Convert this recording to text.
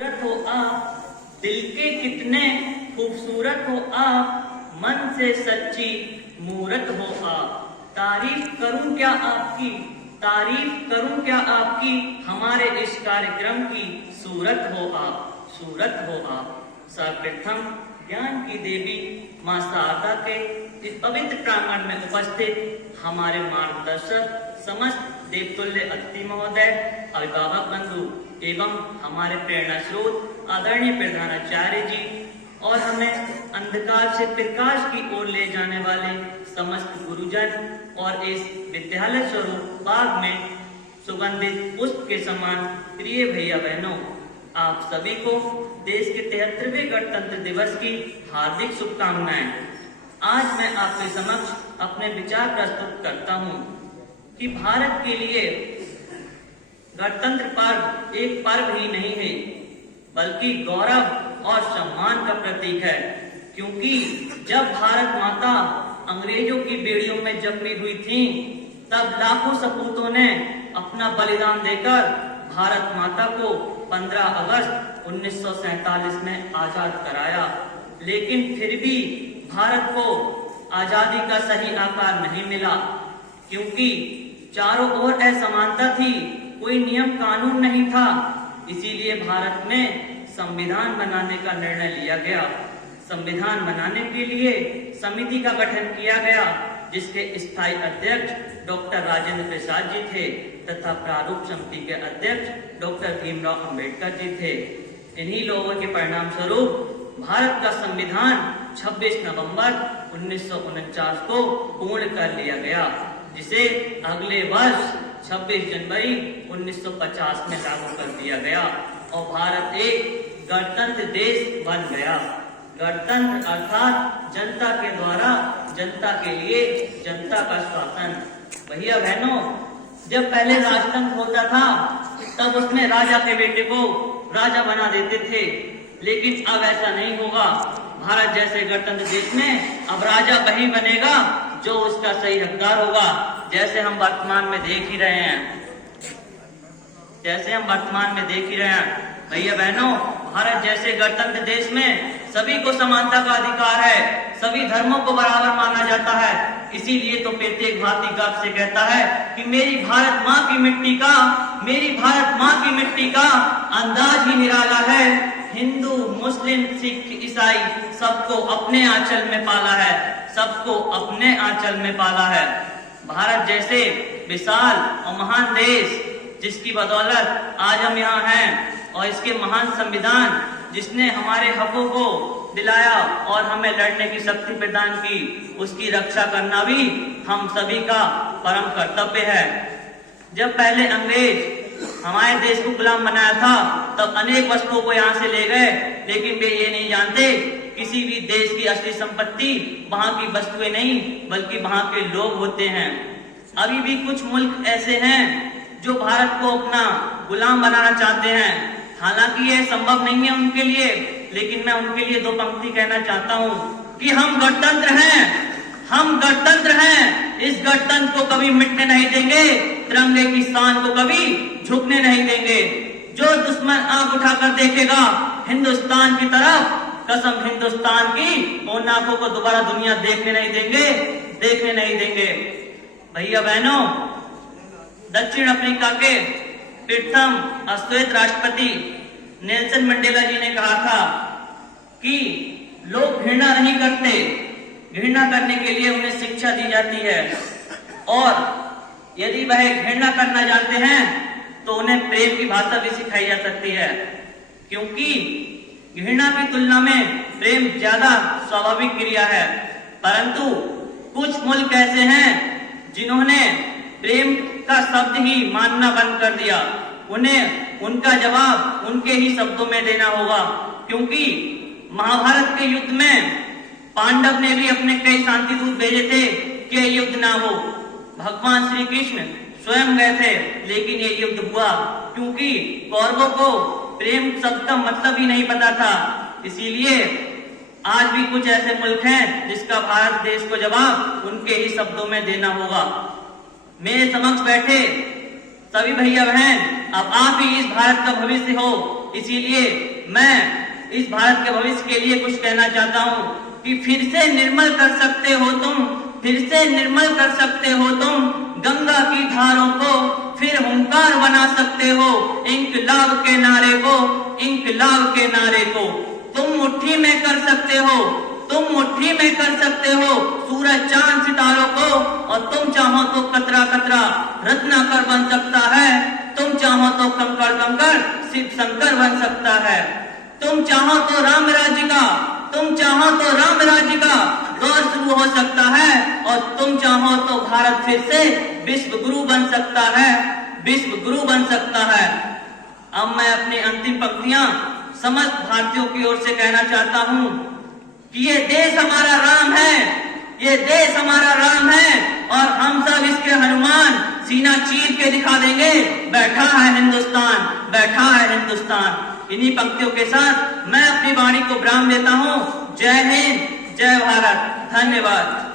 खूबसूरत हो आप, दिल के कितने खूबसूरत हो आप, मन से सच्ची मूरत हो आप। तारीफ करूं क्या आपकी, तारीफ करूं क्या आपकी, हमारे इस कार्यक्रम की सूरत हो आप, सूरत हो आप। सर्वप्रथम ज्ञान की देवी मां शारदा के इस पवित्र प्रांगण में उपस्थित हमारे मार्गदर्शक, समस्त देवतुल्य अतिथि महोदय, अभिभावक बंधु एवं हमारे प्रेरणा स्रोत आदरणीय प्रधानाचार्य जी और हमें अंधकार से प्रकाश की ओर ले जाने वाले समस्त गुरुजन और इस विद्यालय स्वरूप बाग में सुगंधित पुष्प के समान प्रिय भैया बहनों, आप सभी को देश के 73वें गणतंत्र दिवस की हार्दिक शुभकामनाएं। आज मैं आपके समक्ष अपने विचार प्रस्तुत करता हूं कि भारत के लिए गणतंत्र पर्व एक पर्व ही नहीं है, बल्कि गौरव और सम्मान का प्रतीक है। क्योंकि जब भारत माता अंग्रेजों की बेड़ियों में जकड़ी हुई थी, तब लाखों सपूतों ने अपना बलिदान देकर भारत माता को 15 अगस्त 1947 में आजाद कराया। लेकिन फिर भी भारत को आजादी का सही आकार नहीं मिला, क्योंकि चारों ओर असमानता थी, कोई नियम कानून नहीं था। इसीलिए भारत में संविधान बनाने का निर्णय लिया गया। संविधान बनाने के लिए समिति का गठन किया गया, जिसके स्थायी अध्यक्ष डॉक्टर राजेंद्र प्रसाद जी थे तथा प्रारूप समिति के अध्यक्ष डॉक्टर भीमराव अंबेडकर जी थे। इन्हीं लोगों के परिणाम स्वरूप भारत का संविधान 26 नवंबर 1949 को पूर्ण कर लिया गया, जिसे अगले वर्ष 26 जनवरी 1950 में लागू कर दिया गया और भारत एक गणतंत्र देश बन गया। गणतंत्र अर्थात जनता के द्वारा जनता के लिए जनता का शासन। भैया बहनों, जब पहले राजतंत्र होता था तब उसमें राजा के बेटे को राजा बना देते थे, लेकिन अब ऐसा नहीं होगा। भारत जैसे गणतंत्र देश में अब राजा वही बनेगा जो उसका सही हकदार होगा, जैसे हम वर्तमान में देख ही रहे हैं, जैसे हम वर्तमान में देख ही रहे हैं। भैया बहनों, भारत जैसे गणतंत्र देश में सभी को समानता का अधिकार है, सभी धर्मों को बराबर माना जाता है। इसीलिए तो प्रत्येक भारतीय गर्व से कहता है कि मेरी भारत माँ की मिट्टी का, मेरी भारत माँ की मिट्टी का अंदाज ही निराला है। हिंदू, मुस्लिम, सिख, ईसाई सबको अपने आंचल में पाला है, सबको अपने आंचल में पाला है। भारत जैसे विशाल और महान देश, जिसकी बदौलत आज हम यहाँ हैं, और इसके महान संविधान जिसने हमारे हकों को दिलाया और हमें लड़ने की शक्ति प्रदान की, उसकी रक्षा करना भी हम सभी का परम कर्तव्य है। जब पहले अंग्रेज हमारे देश को गुलाम बनाया था, तब अनेक वस्तुओं को यहाँ से ले गए, लेकिन वे ये नहीं जानते किसी भी देश की असली संपत्ति वहाँ की वस्तुएं नहीं, बल्कि वहाँ के लोग होते हैं। अभी भी कुछ मुल्क ऐसे हैं जो भारत को अपना गुलाम बनाना चाहते हैं। हालांकि यह संभव नहीं है उनके लिए, लेकिन मैं उनके लिए दो पंक्ति कहना चाहता हूँ कि हम गणतंत्र हैं, हम गणतंत्र हैं। इस गणतंत्र को कभी मिटने नहीं देंगे, तिरंगे की शान को कभी झुकने नहीं देंगे। जो दुश्मन आंख उठाकर देखेगा हिंदुस्तान की तरफ, कसम हिंदुस्तान की, उन आंखों को दोबारा दुनिया देखने नहीं देंगे, देखने नहीं देंगे। भैया बहनों, दक्षिण अफ्रीका के प्रथम अश्वेत राष्ट्रपति नेल्सन मंडेला जी ने कहा था कि लोग घृणा नहीं करते, घृणा करने के लिए उन्हें शिक्षा दी जाती है, और यदि वह घृणा करना जानते हैं तो उन्हें प्रेम की भाषा भी सिखाई जा सकती है। क्योंकि घृणा की तुलना में प्रेम ज्यादा स्वाभाविक क्रिया है। परंतु कुछ मुल्क ऐसे हैं जिन्होंने प्रेम का शब्द ही मानना बंद कर दिया। उन्हें उनका जवाब उनके ही शब्दों में देना होगा, क्योंकि महाभारत के युद्ध में पांडव ने भी अपने कई शांति दूत भेजे थे कि युद्ध ना हो। भगवान श्री कृष्ण स्वयं गए थे, लेकिन ये युद्ध हुआ क्योंकि कौरवों को प्रेम शब्द का मतलब ही नहीं पता था। इसीलिए आज भी कुछ ऐसे मुल्क हैं जिसका भारत देश को जवाब उनके ही शब्दों में देना होगा। मेरे समक्ष बैठे सभी भैया बहन अब आप ही इस भारत का भविष्य हो। इसीलिए मैं इस भारत के भविष्य के लिए कुछ कहना चाहता हूँ कि फिर से निर्मल कर सकते हो तुम, फिर से निर्मल कर सकते हो तुम गंगा की धारों को, फिर हुंकार बना सकते हो इंकलाब के नारे को, इंकलाब के नारे को। तुम मुट्ठी में कर सकते हो, तुम मुट्ठी में कर सकते हो सूरज चांद सितारों को, और तुम चाहो तो कतरा कतरा रत्नाकर बन सकता है, तुम चाहो तो कंकड़ कंकड़ शिव शंकर बन सकता है। तुम चाहो तो राम राज्य का, तुम चाहो तो राम राज्य का दौर शुरू हो सकता है, और तुम चाहो तो भारत फिर से विश्व गुरु बन सकता है, विश्व गुरु बन सकता है। अब मैं अपनी अंतिम पंक्तियां समस्त भारतीयों की ओर से कहना चाहता हूं कि ये देश हमारा राम है, ये देश हमारा राम है, और हम सब इसके हनुमान सीना चीर के दिखा देंगे, बैठा है हिंदुस्तान, बैठा है हिंदुस्तान। इन्हीं पंक्तियों के साथ मैं अपनी वाणी को विराम देता हूँ। जय हिंद, जय भारत, धन्यवाद।